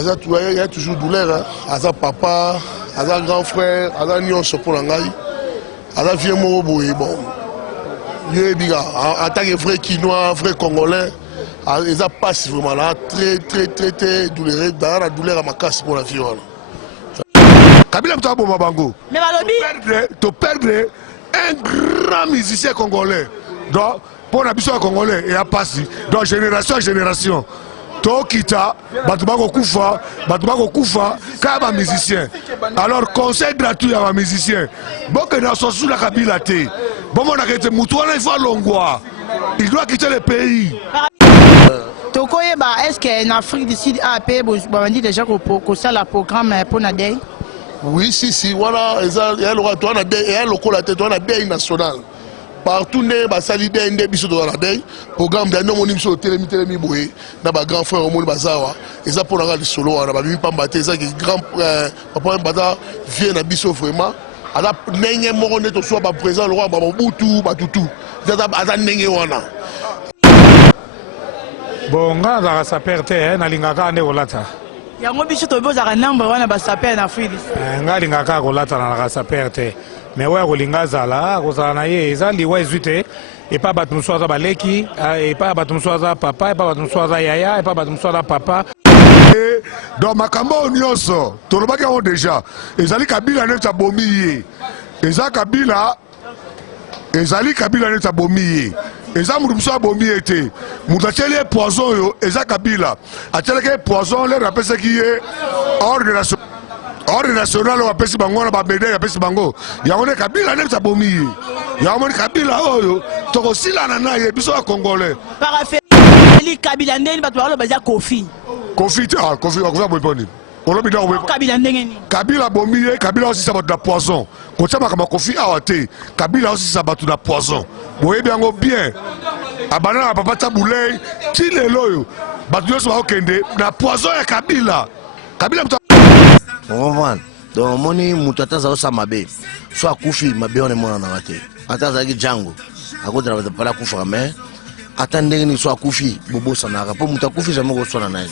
Il y a toujours douleur. Aza papa, Aza grand frère, Aza Nyon Sopolangai, Aza vieux Moroboé. Bon, en tant que vrai Quinois, vrai Congolais, Aza passe vraiment là, très douloureux. Dans la douleur à ma casse pour la vie. Kabila Moussa Bango. Mais tu perdre un grand musicien congolais. Donc, pour la mission congolais, il y a passé. Donc, génération à génération. Tokita, Batubako Koufa, Kaba musicien. Alors, conseil gratuit à un musicien. Bon, que dans son sous la Kabila T. Bon, on a été Moutouana, il faut Longwa. Il doit quitter le pays. Est-ce qu'en Afrique du Sud, on dit déjà que ça le programme pour Nadei? Oui, si, voilà, il y a le deuil national. Partout, il y a des programme de l'homme télémi boé, na ba grand frère au monde bazawa, et ça pour le solo, on a pas battu ça qui grand papa bata vient na biso vraiment. Ala nenge moko neto soit ba présent le roi ba Mobutu ba tutu. Ça ata nenge wana. Bon, nga za sa perte na lingaka ande olata. Yango biso to bozaka number wana ba saper na Afrique. Nga lingaka kolata na sa perte. Mais ouais, Rolinga Zala, Rosana Yeza, Liwa Zute, et pas Batumsoaza Baleki, et pas Batumsoaza Papa, et pas Batumsoaza Yaya, et pas Batumsoaza Papa. Dans ma cambo Nyoso, tout le monde a déjà. Ezali Kabila n'est pas bomi. Ezali Kabila n'est pas bomi. Ezali Moudumsoa bomi était. Moudachele poison yo, Ezali Kabila. Achele poison, les rappels ce qui est hors de la ordre national wa pesi bango na ba médaille ya pesi bango ya on Kabila ne sa bomi ya on Kabila oyo to ko silana na ye biso congolais parafe li Kabila ndeni bato ba baza Kofi wa boponi olobi da Kabila ndeni Kabila bomi Kabila aussi sa bato da poison ko tsama kama Kofi awate Kabila aussi sa bato da poison boye biango bien abana papa tabulei chile loyo bato yo so okende na poison ya Kabila donc moni mutata za osa mabe so akufi mabe on mona na wate ata za jango akotra ba pala kufa mais attendez ni so akufi bobo sanaka po mutakufi jamais ko sona naye.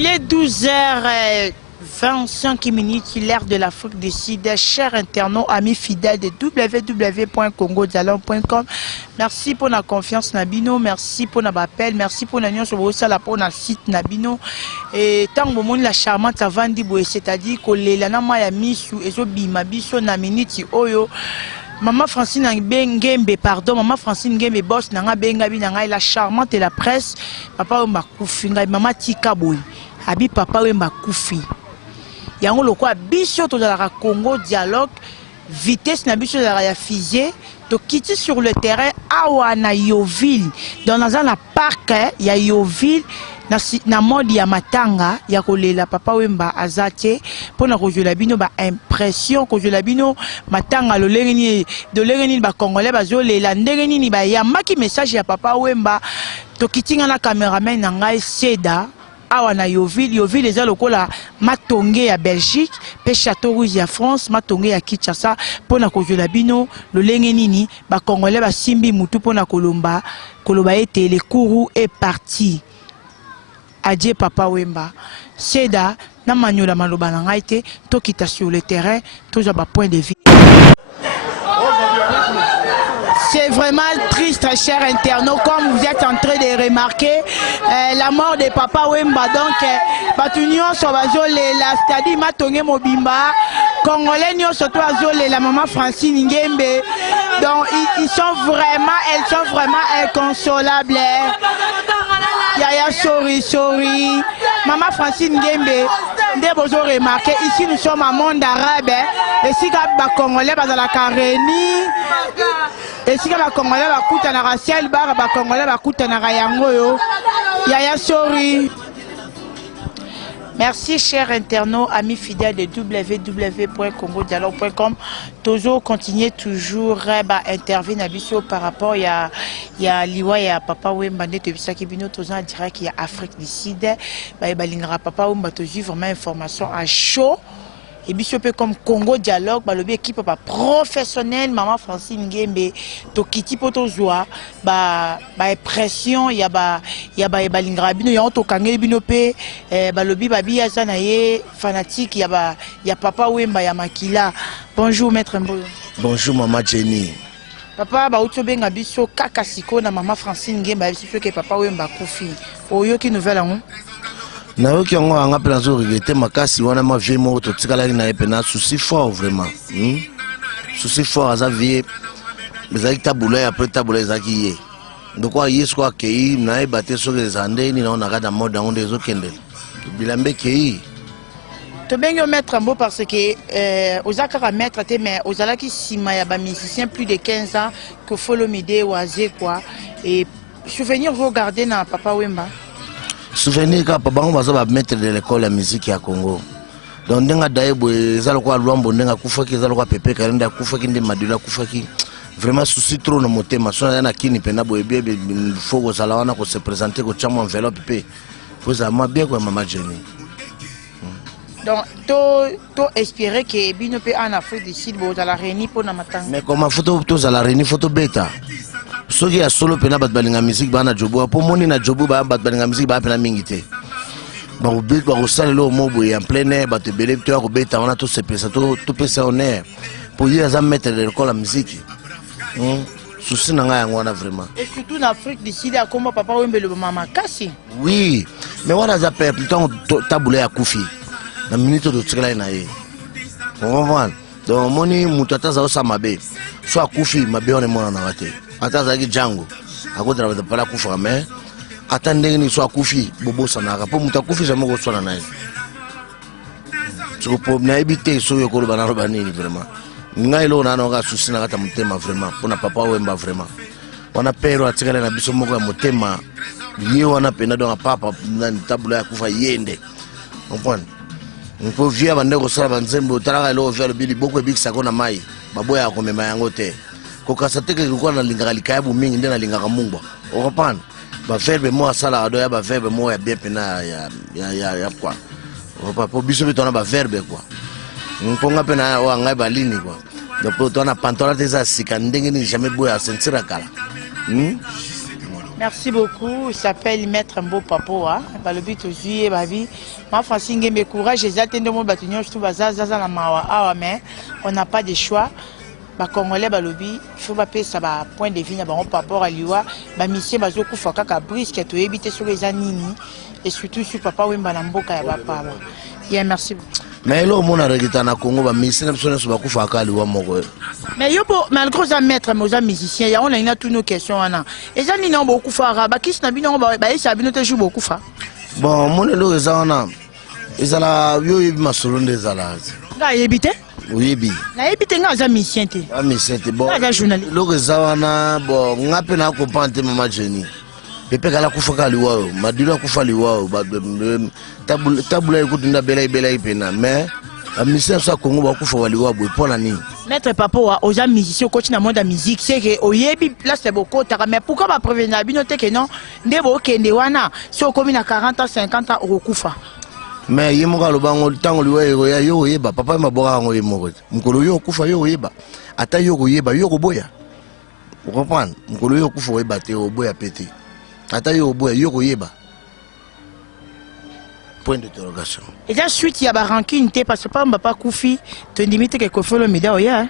Il est 12h25 minutes, l'heure de l'Afrique du Sud. Chers internautes, amis fidèles de www.congodialon.com, merci pour la confiance Nabino, merci pour notre appel, merci pour la sur pour notre site Nabino. Et tant que la charmante Avandi Boé, c'est-à-dire que les lanama ya misu et so bimabiso na minute oyo. Maman Francine Ngembe, pardon, Maman Francine Ngembe boss nanga benga binanga la charmante et la presse. Papa Mbakufi, Maman Tika Boy. Abi papa Wemba Koufi. Yango loko biso to la Congo dialogue vitesse na biso la fusée to quitter sur le terrain awana Yoville dans la parc ya Yoville na mode ya matanga ya kolela papa Wemba azate pona ko jola bino ba impression ko jola bino matanga lo lengeni de lengeni ba congolais ba zolela ndengeni ni ba yamaki message ya papa Wemba to kitinga na cameraman na ngai Seda awana Yoville eza lokola matonge ya Belgique pe Château Rouge ya France matonge ya Kinshasa pona kozola bino lolenge nini ba congolais ba simbi mutu pona koloba ete le courroux est parti. Adieu papa Wemba Seda na manyola maloba na ngai te tokita sur le terrain toujours ba point de vue. C'est vraiment triste, chers internautes, comme vous êtes en train de remarquer la mort de Papa Wemba. Donc, Batunion Sobazole, la c'est-à-dire Matonge Mobimba, Congolais Nyon surtout Azole, la maman Francine Ngembe. Donc, elles sont vraiment inconsolables. Yaya, sorry. Maman Francine Ngembe, dès que vous avez remarqué, ici nous sommes à monde arabe. Et si les Congolais sont dans la Carénie, et si les Congolais sont dans la ciel bar, les Congolais sont dans la yango. Yaya, sorry. Merci chers internautes, amis fidèles de www.congodialon.com. Toujours continuer à intervenir par rapport à Liwa et à Papa Wemba de Tebisaki Bino, toujours en direct il y a Afrique du Sud. Papa Wemba toujours vraiment information à chaud. et biso pe comme Congo Dialogue balobi équipe ba professionnel maman Francine Ngembe to kiti poto joie ba impression ya ba lingra bino ya to kangeli bino pe balobi ba biya sana ye fanatique ya papa Wemba ya Makila. Bonjour maître Mboyo. Bonjour maman Jenny. Papa ba uto benga biso kaka siko na maman Francine Ngembe biso ke papa Wemba kufi. Oyo ki nouvelle ngo? Na yo ki yango anga pe nazo regretter makasi wana ma vie mo to tikalaki na pe na souci fort vraiment. Souci fort aza vie bezaki tabula après tabula ezaki ye. Donc quoi yes quoi kei na e batte so ke zande ni na on a mode on des okende. Bilambe kei. To bengo maître Mbo parce que ozaka maître te mais ozalaki sima ya ba musicien plus de 15 ans que Folomide Oazé quoi et souvenir regarder na papa Wemba. Souvenir ka papa on va mettre de l'école la musique ya Congo. Donc ndenga daebo ezalo kwa Luambo ndenga kufaki ezalo kwa Pepe kalenda kufaki ndi Madula kufaki vraiment souci trop na motema so na kini pena boyebe fogo sala wana ko se présenter ko chamo enveloppe pe poza ma bien kwa mama Jenny. Donc to espérer que bino pe en Afrique du Sud bo la réuni pour na matanga. Mais comme photo to za la réuni photo beta. Soki ya solo pena bat balinga musique bana jobo po moni na jobo ba bat balinga musique ba pena mingité. Ba ko bit ba ko sala lo mobo en plein air ba te belé to ko beta on a tout se pesa to pesa on air. Pour y za mettre de l'école la musique. Souci na nga ngwana vraiment. Et surtout en Afrique du Sud comme papa Wembe le mama kasi. Oui, mais wana za peuple temps tabule ya kufi. Na minute de tikala na ye. On comprend. Donc moni mutata za osamabe. So akufi mabe on mona na wate. Ata za Django. Akodra ba pala kufa mais atande ni so akufi bobo sanaka po mutakufi za moko sona na ye. Tu peux na ebité so yo ko bana robanini vraiment. Ngai lo na no ga susina kata mutema vraiment pona papa Wemba vraiment. Wana pero atikala na biso moko ya mutema. Ye wana pena do papa na tabula ya kufa yende. Comprendre? On peut via bandeko sala banzembo talaka lo via le bili boko bikisa kona mai baboya ko mema yango te ko kasate ke ko na lingaka likaya bu mingi ndena lingaka mungwa o comprendre ba verbe mo sala ado ya ba verbe mo ya bien pena ya quoi o pa po biso bitona ba verbe quoi nponga pena o ngai balini quoi donc po tona pantola teza sika ndenge ni jamais boya sentira kala. Merci beaucoup. Il s'appelle Maître Mbo Papoa. Le but aujourd'hui, babi. Ma Francine Ngembe courage. J'ai attendu mon bâtonnier. Je trouve zaza la mawa. Ah mais on n'a pas de choix. Ba Congolais balobi. Il faut pas payer ça. Ba point de vue. Ba on par rapport à l'Iwa. Ba monsieur bazo kufa kaka brise qui a tout évité sur les anini et surtout sur papa Wemba Namboka ya papa. Yeah, merci beaucoup. Mais là, on a regretté na Congo, ba musicien personne se ba kufa kali wa moko. Mais yo malgré ça maître mais aux musiciens, ya on a toutes nos questions ana. Et ça ni non beaucoup fa ba kis na bino ba ça bino te joue beaucoup fa. Bon, mon lo ezana. Ezala yo yebi masolonde ezala. Nga yebite? Oyebi. Na yebite nga za musicien te. Ah musicien te bon. Nga journaliste. Lo ezawana bon ngape na comprendre mama Jenny. Pepe kala kufa kali wao, madula kufa li wao, tabula ikutinda bela ipena, mais la musicien sa Congo ba kufa wali wao pona nini? Maître Papoa, aux musiciens coach na monde de musique, c'est que oyebi place c'est beaucoup mais pourquoi ba prévenir bino te que non, ndebo kende wana, so comme na 40 ans 50 ans okufa. Mais yemo ka lobango tango liwe yo yeba, papa maboka ngo yemo. Mukolo yo kufa yo yeba. Ata yo yeba yo boya. Vous comprenez? Mukolo yo kufa yeba te boya pété. Ata yo boya yo yeba. Point d'interrogation. Et là suite il y a ba rancune te parce que papa Koufi te limite que Kofi le mida oya.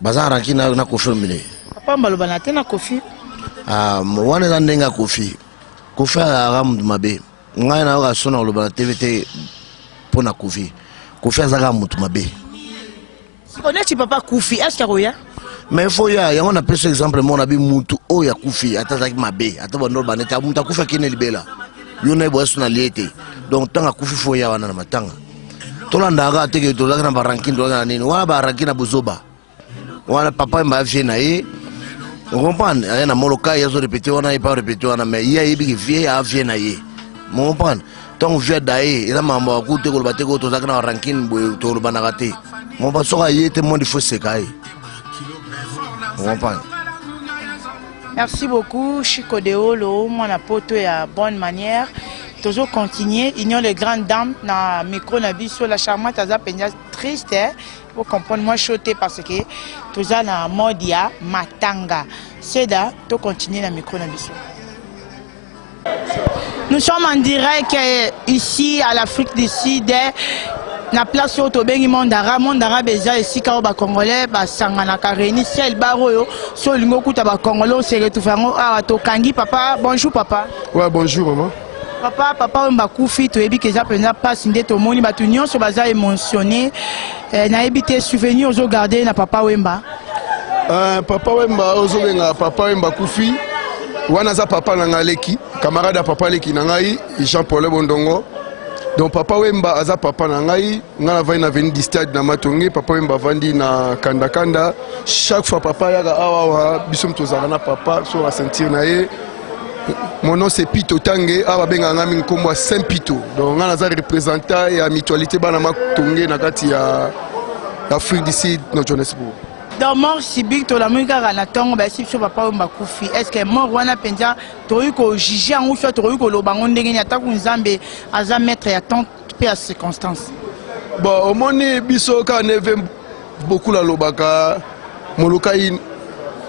Baza rancune na Kofi mile. Papa mbaloba na te na Kofi. Ah, mwana za ndenga Kofi. Kofi ara mdu mabe. Ngai na oka sona loba TVT pona Kofi. Kofi azaka mutu mabe. Si connais papa Koufi, est-ce qu'il y a? Mais il faut y a on a pris exemple mon abi mutu o ya Kofi atazaki mabe atabando baneta mutu Kofi kine libela. Yo na bo sona liete. Donc tanga Kofi fo ya wana na matanga. Tolanda ga teke to zakana barankin to na nini wana barankina buzoba. Wana papa mba vie na ye. On comprend, il y a moloka ya zo répéter wana pas répéter wana mais il y a ibi vie ya vie na ye. On comprend. Tant vie dae ila mamba ku te ko bate ko to zakana barankin bo to lo banagate. Mon pas soka ye te mon di fo sekai. On comprend. Merci beaucoup, Chico Deolo, mon apoto et à bonne manière. toujours continuer. Union les grandes dames na micro na biso la charmante aza penja triste pour comprendre moi choté parce que toujours na mode ya matanga. C'est da to continuer na micro na biso. Nous sommes en direct ici à l'Afrique du Sud. Na place où Tobengi Mondara Beza ici quand ba Congolais ba sangana kareni sel baroyo so lingo kuta ba Congolais se retrouvango à Tokangi. Papa, bonjour papa. Ouais, bonjour maman. Papa on ba kufi to ebi que ça pena passe ndé to moni ba tunyon so baza émotionné na ebité souvenir ozo garder na papa Wemba. Papa Wemba ozo benga papa Wemba kufi. Wana za papa nanga leki, camarade à papa leki nangai Jean-Paul Bondongo. Donc papa Wemba aza papa nangai, ngana vai na veni du stade na Matonge, papa Wemba vandi na Kanda. Chaque fois papa yaga awa bisom tozara na papa so a sentir na ye. Mon nom c'est Pito Tange, awa benga ngami nkombo Saint Pito. Donc ngana za représentant ya mutualité bana Matonge na kati ya Afrique du Sud no Johannesburg. Dans mort civique to la musique na tongo ba si papa Wemba kufi. Est-ce que mort wana penja to yuko juger en ou soit to yuko lo bango ndenge ni ataku nzambe aza maître ya tant pe à circonstances. Bon, au moni biso ka neve beaucoup la lobaka molokai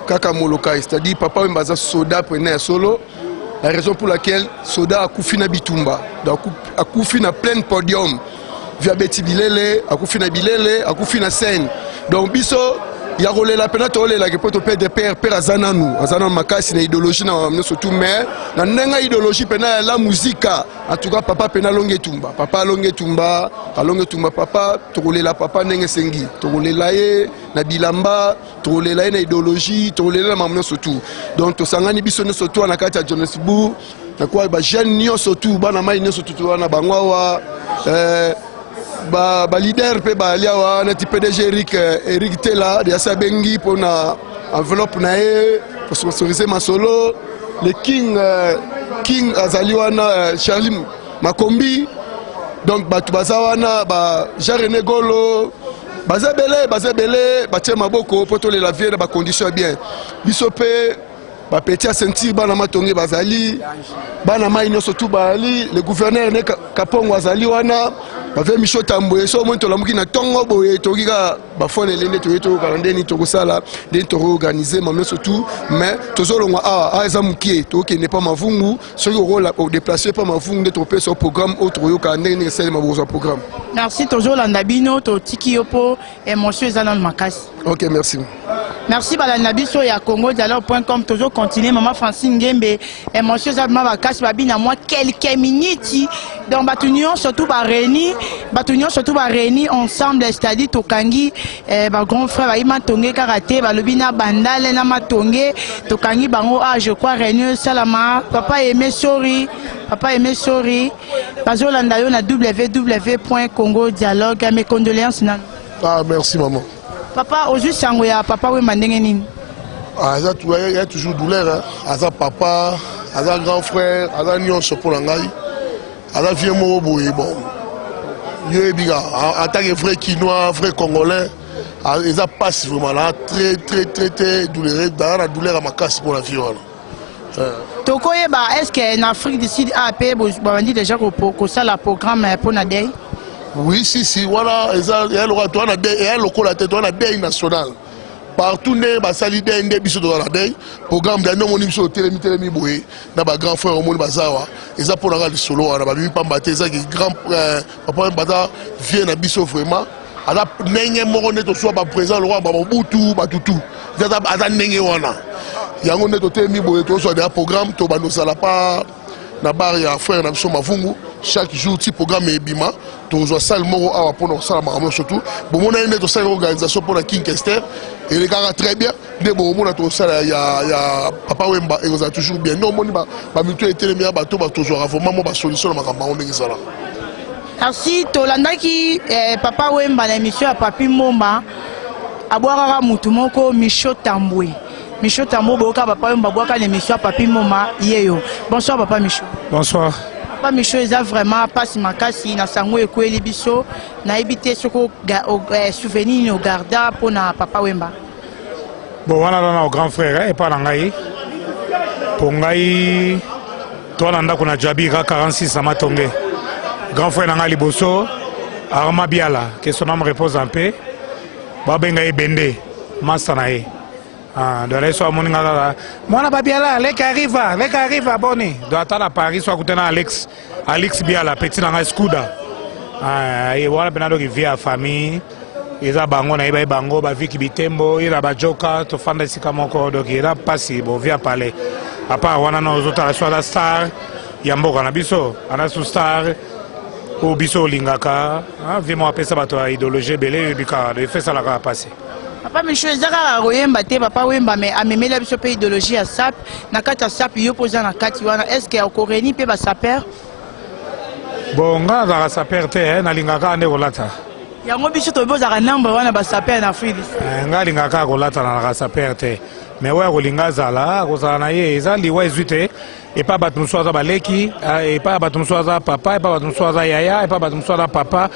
kaka molokai, c'est-à-dire papa Wemba za soda prenait solo. La raison pour laquelle soda a koufi na bitumba, donc a koufi na plein podium. Via Betty Bilele, a koufi na Bilele, a koufi na scène. Donc biso il y a la peine de la père de père Azananu, Azananu Makasi, na idéologie na surtout mais na nenga idéologie pena la musique. En tout cas papa pena longue tumba, papa longue tumba, papa tolé la papa nenga sengi, tolé la ye na bilamba, tolé la ye na idéologie, tolé la maman surtout. Donc to sangani biso ne surtout na kati ya Johannesburg, na quoi ba jeune nyo surtout bana mai nyo surtout na bangwawa ba leader pe ba liawa na ti PDG Eric Tela de sa bengi pour na enveloppe na e pour sponsoriser ma solo le King azaliwana Charlie Makombi donc batu bazawana ba Jean-René Golo bazabele ba tie maboko pour toler la vie ba condition bien bisope ba petit à sentir bana Matonge bazali bana mai nyoso tu bali le gouverneur ne Kapongo azali wana bave Micho Tamboye so monto la muki na tongo boye tokika ba fone lende to kalendeni to sala den to organiser même surtout mais tozolongwa eza mukie to ki ne pas mavungu so yo rôle pour déplacer pas mavungu de tropé sur programme autre yo ka ndeni sel mabozo programme. Merci toujours landabino to tiki yopo émotion ezana makasi. OK, merci. Merci Balanabiso ya Congo-dialogue.com. Toujours continuer maman Francine Ngembe émotion ezana makasi babina moi quelques minutes donc batunion surtout ba réunis ensemble c'est-à-dire Tokangi ba grand frère ba Matonge karaté ba lobina bandale na Matonge Tokangi bango je crois réunion salama papa aimé sorry bazolanda yo na www.congo-dialogue. Mes condoléances nan. Merci maman. Papa aujourd'hui sango ya papa Wemba ndenge nini? Il y a toujours douleur hein. Aza papa, aza grand frère, aza nyonso pour ngai. Aza vieux mo boye bon. Yo biga en tant que vrai Quinois, vrai Congolais, ils a passé vraiment là très douloureux dans la douleur à ma casse pour la vie voilà. Tokoyeba est-ce que en Afrique du Sud AP bandi déjà ko ça la programme pour na day? Oui si voilà il y a le retour na day et le cola tête on a day national. Partout né ba salide ndé biso dans la day programme de non biso télémi boye na ba grand frère au monde bazawa eza pour la solo na ba bi pamba te eza grand papa mbata vient na biso vraiment ala nenge moko ne to soit ba présent le roi ba Mobutu ba tutu eza ada nenge wana yango ne to télémi boye to soit des programme to ba no sala pas na bar ya frère na biso mavungu chaque jour ti programme ebima to zo sal moko awa pour no sala ma surtout bon mon ane to sala organisation pour la King Kester et les gars très bien de bon mon to sala ya papa Wemba et vous a toujours bien non moni ba mutualité télémi ba to ba toujours vraiment mo ba solution na makamba ndenge sala. Merci tolandaki papa Wemba na émission ya Papi Momba abwaka mutu moko Micho Tambwe. Micho Tambo boka papa Wemba boka na émission ya Papi Momba yeyo. Bonsoir papa Micho. Bonsoir. Papa Micho eza vraiment passe makasi na sango ekweli biso na ebité soko souvenir no garda pour na papa Wemba. Bon wana na grand frère et pas na ngai. Pour ngai Toi, nanda kuna Jabira 46 à Matongue. Grand frère Nanga Liboso, Arma Biala, que son âme repose en paix. Babenga Ebende, Mastanae. De la soirée, mon ingala. Moi, Babiala, les arrive, Boni. De attendre à Paris, soit à Alex Biala, petit Nanga Scouda. Et voilà, Benado qui vit à famille. Ils ont bango na iba bango ba viki bitembo ira ba joka to fanda sika moko donc ira passi bo via parler à part wana na ozota la soirée star yamboka na biso ana su star o biso lingaka vimo apesa bato ya idéologie belé bika de fait ça la passer papa Michel ezaka royemba te papa wemba mais amemela biso pe idéologie ya sap na kati ya sap yo poza na kati wana est-ce que okoreni pe ba saper bon nga za saper te na lingaka ande olata yango biso tobozaka namba wana basaper na Afrique nga lingaka kolata na saper te mais ouais kolinga zala kozala na ye eza liwa ezwi te epa bato mosusu aza baleki epa bato mosusu aza papa epa bato mosusu aza yaya epa bato mosusu aza papa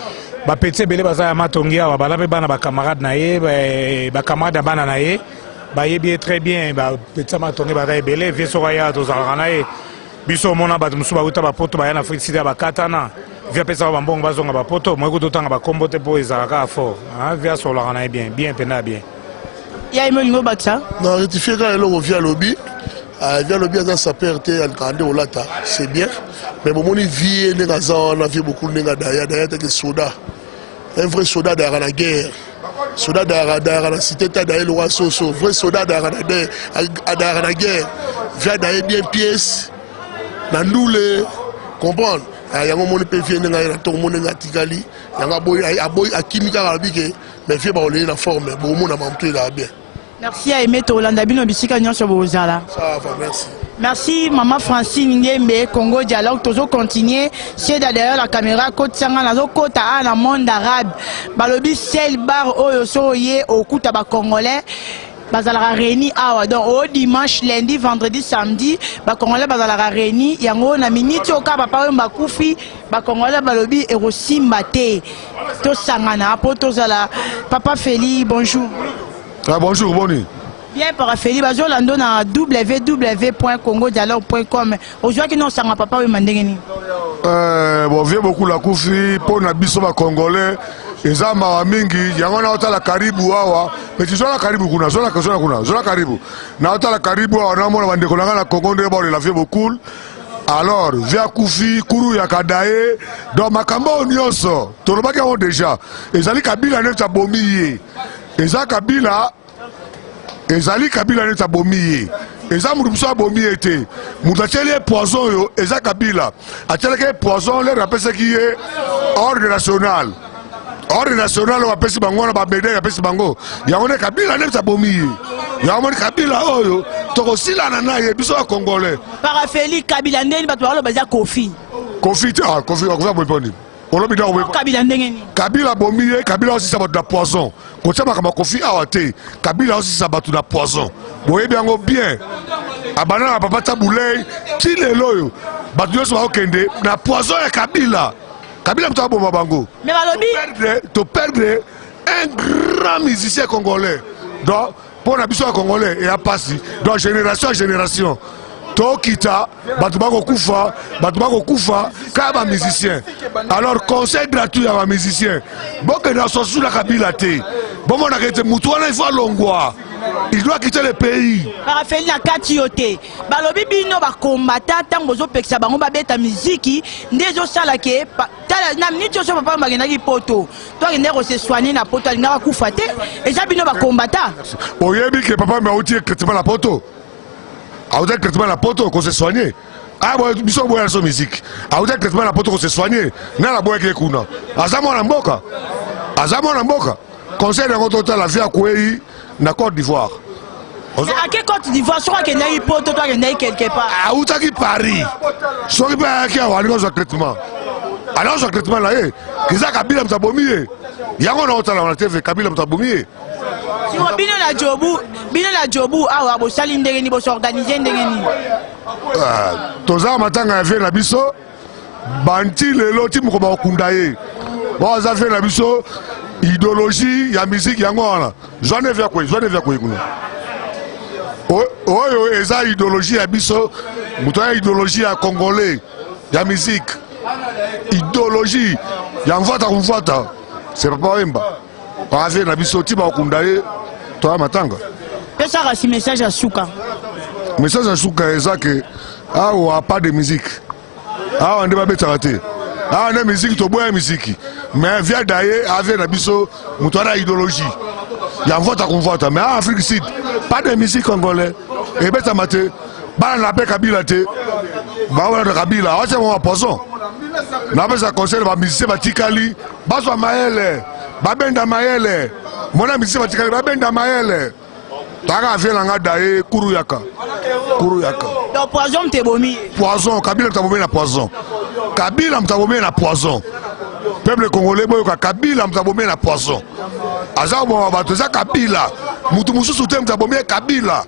bapeti ebele baza ya matongi awa bala mpe bana bacamarade na ye bacamarade ya bana na ye bayebi ye très bien bapeti ya matongi baza ebele vie soko aya tozalaka na ye biso omona bato mosusu bauta bapoto baya na Afrique sida bakatana via pesa bambongo bazonga bapoto moi kutotanga bakombo te po ezalaka fort via solaka na ye bien pena bien ya imolingo baksa na rectifier ka eloko via lobby aza saper te alikande olata c'est bien mais bomoni vie ndenge aza wana vie beaucoup ndenge daya teke soda un vrai soldat dayaka na guerre soldat dayaka na cité ta daye loka soso vrai soldat dayaka na guerre via daye bien pièce na ndule comprendre yango moni pe vie ndenge na tongo ndenge atikali yango aboyi akimi kaka alobi ke mais vie baoleli na forme bomona mamutu elaka bien. Merci à Aimé Tolanda Bino Bisika Nyonso Bozala. Ça va, merci. Merci Maman Francine Ngembe, Congo Dialogue. Toujours continuer. C'est derrière la caméra. Côte Sanga, Nazo Côte à la monde arabe. Balobi Sel Bar Oyo Soye au Koutaba Congolais. Bazalara réuni awa donc au dimanche lundi vendredi samedi ba congolais bazalara réuni yango na minute oka papa wemba kufi ba congolais balobi erosimba te to sangana po to zala papa Feli bonjour. Ah bonjour Boni. Bien papa Feli bazo lando na www.congodialogue.com aujourd'hui non sanga papa wemba ndenge ni. Bon vieux beaucoup la kufi po na biso ba congolais eza mawa mingi yango na otala karibu awa mais tu zola karibu kuna zola karibu na otala karibu awa na mona bandeko na Congo nde ba la vieux beaucoup alors via kufi kuru ya kadaye donc makambo nyonso tolobaki yango déjà ezali kabila neti abomi ye eza kabila neti abomi ye eza mutu mosusu abomi ye te mutu atieli ye poison oyo eza kabila atielaki ye poison lere apesaki ye ordre national oyo apesi bango wana bamedaille apesi bango yango nde kabila neti abomi ye yango moni kabila oyo tokosilana na ye biso ya congolais parafeli kabila ndeni bato bakoloba eza kofi te kofi abomi olobi da kabila ndenge ni kabila abomi ye kabila osisa bato na poison kotia makambo kofi awa te kabila osisa bato na poison boyebi yango bien abanda na papa tabulei ti lelo oyo bato nyonso bakokende na poison ya kabila moto aboma bango mais balobi to perdre un grand musicien congolais donc pour na biso ya congolais et à passi donc génération à génération tokita bato bakokufa kaka bamusicien alors conseil gratuit ya bamusicien bokenda sosula kabila te bomonaka ete mutu wana il faut alongwa il doit quitter le pays parafeli na kati yo te balobi bino bakombata ntango bozopekisa bango babeta miziki nde ezosala ke na miniti oso papa bakendaki poto to akendaki kosesoigne na poto alingaka kufa te eza bino bakombata oyebi ke papa auti traitement na poto auti traitement na poto kosesoigne biso boya so musique auti traitement na poto kosesoigne nana boyaki ye kuna aza mwana mboka conseil yango totala vie akwei na Côte d'Ivoire. Ake Côte d'Ivoire soki akendaki poto to akendaki quelque part autaki Paris soki mpe ayaki awa alingi ozwa traitement na ye eza kabila moto abomi ye yango na otala na tv kabila moto abomi ye siko bino na jobu awa bosali ndenge nini bosorganize ndenge nini tozala matanga ya vie na biso banti lelo ti moko bakokunda ye baza vie na biso idéologie ya musique yango wana zwane vya kwei kuna oyo eza idéologie ya biso moto ya idéologie ya congolais ya musique idéologie ya mvata kumvata c'est Papa Wemba bavie na biso ti bakunda ye toya matanga pesaka si message ya suka message ya suka eza ke awa pas de musique awa nde babetaka te awa nde musique toboya misiki mais via daye avie na biso moto ana idéologie ya mvota kumvota mais en Afrique Sud pas de musique congolais ebetama te bana na pe kabila te bawana na kabila awacha mwa poison na pesa conseil ba musicien batikali bazwa mayele babenda mayele mona musicien batikali babenda mayele taka avie na nga daye kuru yaka donc poison mtebomi poison kabila mtabomi na poison kabila mtabomi na poison peuple congolais boyoka kabila mtabomi na poison aza bon bato eza kabila mutu mususu te mtabomi kabila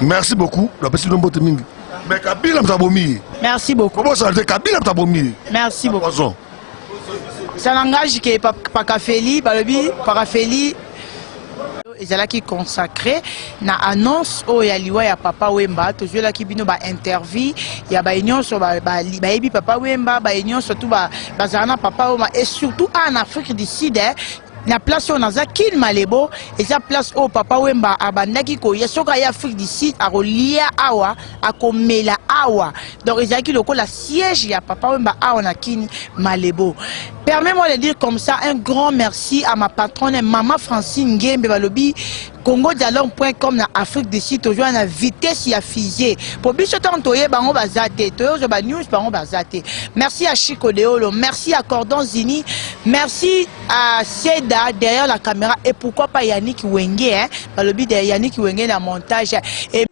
merci beaucoup napesi bino mbote mingi mais kabila mtabomi merci beaucoup kobosala kabila mtabomi merci beaucoup poison ça n'engage que Pakafeli balobi Pakafeli ezalaki consacré na annonce oyo ya liwa ya Papa Wemba tozwelaki bino ba interview ya bayenyonso bayebi Papa Wemba bayenyonso tout bazala na Papa Wemba et surtout en Afrique du Sud na place oyo naza kin malebo eza place oyo Papa Wemba abandaki koya soki aya Afrique du Sud akolia awa akomela awa donc ezalaki lokola siège ya Papa Wemba awa na kini malebo. Permets-moi de dire comme ça un grand merci à ma patronne Maman Francine Ngembe balobi congodialogue.com na Afrique du Sud toujours na vitesse ya fusée pour biso tantoye bango bazate toyo ba news bango bazate. Merci à Chico Deolo, merci à Cordon Zini, merci à Seda derrière la caméra et pourquoi pas Yannick Wenge balobi derrière Yannick Wenge na montage et